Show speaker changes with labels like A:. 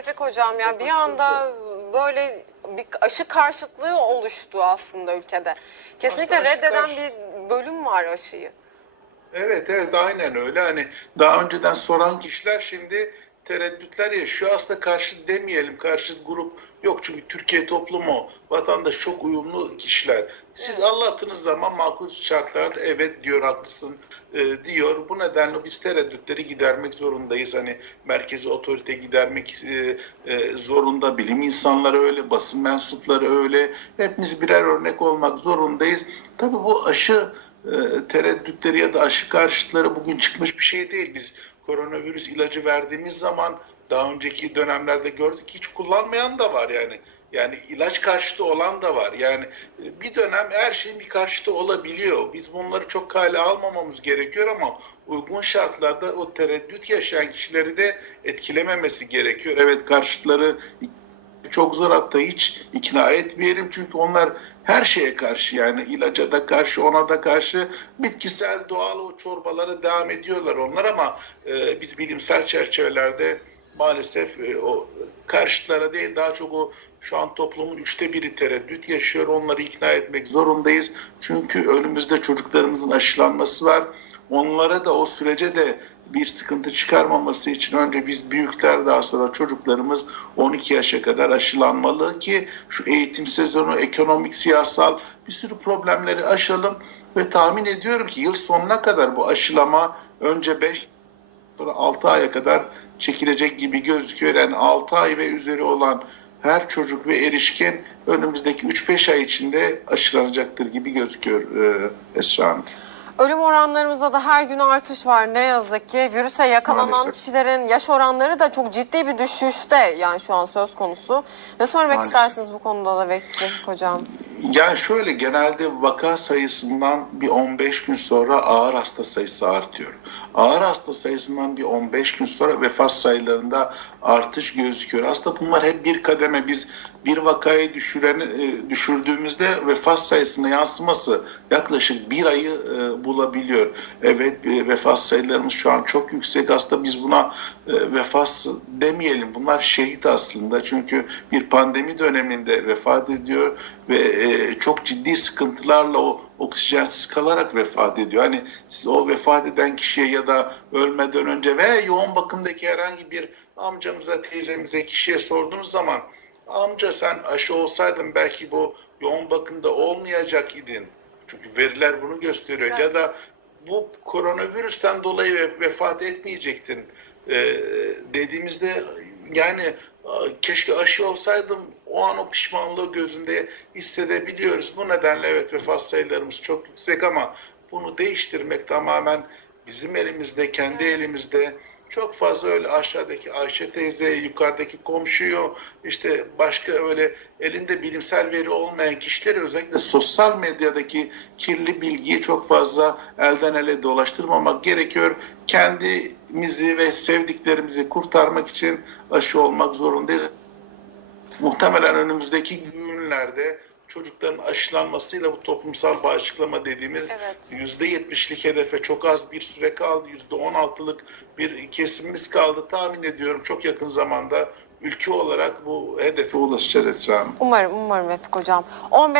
A: Vefik Hocam ya bir anda böyle bir aşı karşıtlığı oluştu aslında ülkede. Kesinlikle
B: aşı
A: reddeden
B: karşı-
A: bir bölüm var aşıyı.
B: Evet evet aynen öyle. Hani daha önceden soran kişiler şimdi tereddütler yaşıyor. Aslında karşı demeyelim, karşı grup yok. Çünkü Türkiye toplumu, vatandaş çok uyumlu kişiler. Siz anlattığınız zaman makul şartlarda evet diyor, haklısın e, diyor. Bu nedenle biz tereddütleri gidermek zorundayız. Hani merkezi otorite gidermek e, e, zorunda. Bilim insanları öyle, basın mensupları öyle. Hepimiz birer örnek olmak zorundayız. Tabii bu aşı e, tereddütleri ya da aşı karşıtları bugün çıkmış bir şey değil. Biz koronavirüs ilacı verdiğimiz zaman daha önceki dönemlerde gördük hiç kullanmayan da var yani. Yani ilaç karşıtı olan da var. Yani e, bir dönem her şeyin bir karşıtı olabiliyor. Biz bunları çok kale almamamız gerekiyor ama uygun şartlarda o tereddüt yaşayan kişileri de etkilememesi gerekiyor. Evet karşıtları çok zor hatta hiç ikna etmeyelim. Çünkü onlar her şeye karşı yani ilaca da karşı ona da karşı bitkisel doğal o çorbalara devam ediyorlar onlar. Ama e, biz bilimsel çerçevelerde maalesef e, o karşıtlara değil daha çok o şu an toplumun üçte biri tereddüt yaşıyor. Onları ikna etmek zorundayız. Çünkü önümüzde çocuklarımızın aşılanması var onlara da o sürece de bir sıkıntı çıkarmaması için önce biz büyükler daha sonra çocuklarımız 12 yaşa kadar aşılanmalı ki şu eğitim sezonu, ekonomik, siyasal bir sürü problemleri aşalım ve tahmin ediyorum ki yıl sonuna kadar bu aşılama önce 5 sonra 6 aya kadar çekilecek gibi gözüküyor. Yani 6 ay ve üzeri olan her çocuk ve erişkin önümüzdeki 3-5 ay içinde aşılanacaktır gibi gözüküyor e, Esra Hanım.
A: Ölüm oranlarımızda da her gün artış var ne yazık ki. Virüse yakalanan
B: Maalesef.
A: kişilerin yaş oranları da çok ciddi bir düşüşte yani şu an söz konusu. Ne söylemek
B: Maalesef.
A: istersiniz bu konuda da Vekil Hocam?
B: Yani şöyle genelde vaka sayısından bir 15 gün sonra ağır hasta sayısı artıyor. Ağır hasta sayısından bir 15 gün sonra vefat sayılarında artış gözüküyor. Aslında bunlar hep bir kademe. Biz bir vakayı düşüren, e, düşürdüğümüzde vefat sayısına yansıması yaklaşık bir ayı e, bulabiliyor. Evet e, vefat sayılarımız şu an çok yüksek. Aslında biz buna vefat demeyelim. Bunlar şehit aslında. Çünkü bir pandemi döneminde vefat ediyor ve e, çok ciddi sıkıntılarla o oksijensiz kalarak vefat ediyor. Hani siz o vefat eden kişiye ya da ölmeden önce veya yoğun bakımdaki herhangi bir amcamıza, teyzemize, kişiye sorduğunuz zaman amca sen aşı olsaydın belki bu yoğun bakımda olmayacak idin. Çünkü veriler bunu gösteriyor.
A: Evet.
B: Ya da bu koronavirüsten dolayı ve- vefat etmeyecektin e, dediğimizde yani keşke aşı olsaydım o an o pişmanlığı gözünde hissedebiliyoruz. Bu nedenle evet vefat sayılarımız çok yüksek ama bunu değiştirmek tamamen bizim elimizde, kendi elimizde. Çok fazla öyle aşağıdaki Ayşe teyze, yukarıdaki komşuyu, işte başka öyle elinde bilimsel veri olmayan kişileri özellikle sosyal medyadaki kirli bilgiyi çok fazla elden ele dolaştırmamak gerekiyor. Kendimizi ve sevdiklerimizi kurtarmak için aşı olmak zorundayız. Muhtemelen önümüzdeki günlerde çocukların aşılanmasıyla bu toplumsal bağışıklama dediğimiz
A: Evet.
B: yüzde yetmişlik hedefe çok az bir süre kaldı. Yüzde on altılık bir kesimimiz kaldı. Tahmin ediyorum çok yakın zamanda ülke olarak bu hedefe ulaşacağız Esra Hanım.
A: Umarım, umarım Vefik Hocam. 15